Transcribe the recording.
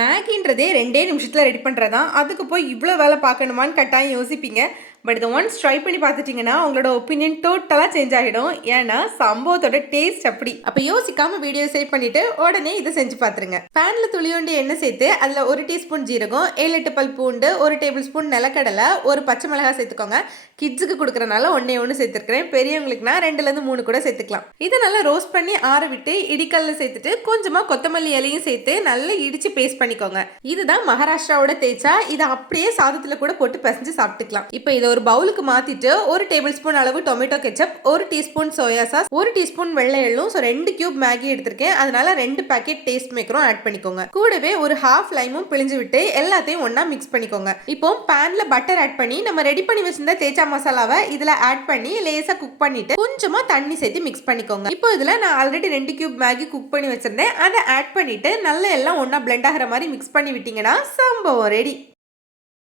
மேகின்றதே 2 நிமிஷத்தில் ரெடி பண்ணுறதான், அதுக்கு போய் இவ்வளோ வேலை பார்க்கணுமான்னு கட்டாயம் யோசிப்பீங்க. பட் இதை ஒன்ஸ் ட்ரை பண்ணி பார்த்துட்டிங்கன்னா உங்களோட ஒப்பீனியன் டோட்டலாக சேஞ்ச் ஆகிடும். ஏன்னா சம்பவத்தோட டேஸ்ட் அப்படி. அப்போ யோசிக்காமல் வீடியோ சேவ் பண்ணிவிட்டு உடனே இதை செஞ்சு பார்த்துருங்க. பேனில் துளியோண்டி எண்ணெய் சேர்த்து அதில் 1 டீஸ்பூன் ஜீரகம், 7-8 பல் பூண்டு, 1 டேபிள் ஸ்பூன் நிலக்கடலை, 1 பச்சை மிளகாய் சேர்த்துக்கோங்க. கிட்ஸுக்கு கொடுக்குறனால 1 சேர்த்துருக்கிறேன். பெரியவங்களுக்குனா 2-3 கூட சேர்த்துக்கலாம். இதை நல்லா ரோஸ்ட் பண்ணி ஆற விட்டு இடிக்கல்ல சேர்த்துட்டு கொஞ்சமாக கொத்தமல்லி இலையும் சேர்த்து நல்லா இடித்து பேஸ்ட் பண்ணிக்கோங்க. இதுதான் மகாராஷ்டிராவோட தேய்ச்சா. இதை அப்படியே சாதத்தில் கூட போட்டு பிசைஞ்சு சாப்பிட்டுக்கலாம். இப்போ இதை ஒரு பவுலுக்கு மாத்திட்டு 1 டேபிள் ஸ்பூன் அளவு tomato ketchup, 1 teaspoon soya sauce, 1 teaspoon வெள்ளை எள்ளும், 2 கியூப் மேகி எடுத்திருக்கேன். அதனால 2 பேக்கெட் டேஸ்ட் மேக்கரும் ஆட் பண்ணிக்கோங்க. கூடவே ஒரு ஹாஃப் லைமும் பிழிஞ்சு விட்டு எல்லாத்தையும் ஒண்ணா மிக்ஸ் பண்ணிக்கோங்க. இப்போ பேன்ல பட்டர் ஆட் பண்ணி நம்ம ரெடி பண்ணி வச்சிருந்த தேச்சா மசாலாவை இதுல ஆட் பண்ணி லேசா குக் பண்ணிட்டு கொஞ்சமா தண்ணி சேர்த்து மிக்ஸ் பண்ணிக்கோங்க. இப்போ இதுல நான் ஆல்ரெடி 2 கியூப் மேகி குக் பண்ணி வச்சிருந்தேன். அதை ஆட் பண்ணிட்டு நல்லா எல்லாம் ஒண்ணா பிளெண்ட் ஆகிற மாதிரி மிக்ஸ் பண்ணி விட்டீங்கன்னா சம்பவம் ரெடி.